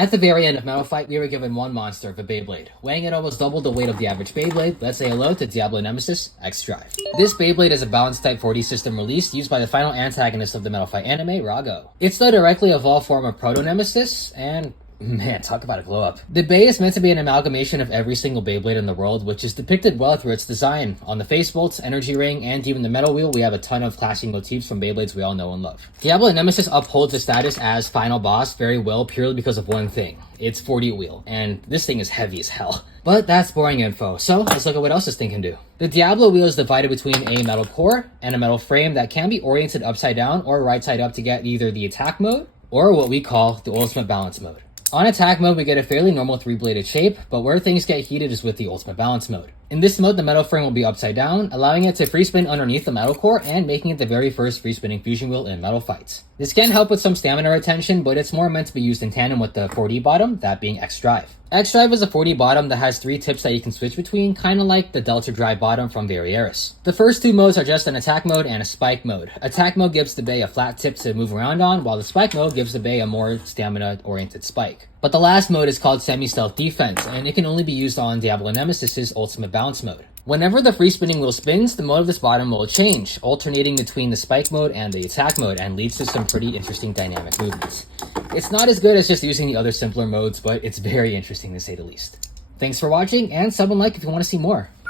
At the very end of Metal Fight, we were given one monster, the Beyblade. Weighing at almost double the weight of the average Beyblade, let's say hello to Diablo Nemesis X Drive. This Beyblade is a balanced type 4D system released used by the final antagonist of the Metal Fight anime, Rago. It's the directly evolved form of Proto Nemesis, and man, talk about a glow up. The Bey is meant to be an amalgamation of every single Beyblade in the world, which is depicted well through its design. On the face bolts, energy ring, and even the metal wheel, we have a ton of clashing motifs from Beyblades we all know and love. Diablo Nemesis upholds its status as final boss very well purely because of one thing. Its 4D wheel, and this thing is heavy as hell. But that's boring info, so let's look at what else this thing can do. The Diablo wheel is divided between a metal core and a metal frame that can be oriented upside down or right side up to get either the attack mode or what we call the ultimate balance mode. On attack mode, we get a fairly normal 3-bladed shape, but where things get heated is with the ultimate balance mode. In this mode, the metal frame will be upside down, allowing it to free spin underneath the metal core and making it the very first free spinning fusion wheel in Metal Fights. This can help with some stamina retention, but it's more meant to be used in tandem with the 4D bottom, that being X Drive. X Drive is a 4D bottom that has 3 tips that you can switch between, kinda like the Delta Drive bottom from Varieris. The first 2 modes are just an attack mode and a spike mode. Attack mode gives the Bey a flat tip to move around on, while the spike mode gives the Bey a more stamina-oriented spike. But the last mode is called Semi-Stealth Defense, and it can only be used on Diablo Nemesis' Ultimate Balance mode. Whenever the free spinning wheel spins, the mode of this bottom will change, alternating between the spike mode and the attack mode, and leads to some pretty interesting dynamic movements. It's not as good as just using the other simpler modes, but it's very interesting to say the least. Thanks for watching, and sub and like if you want to see more.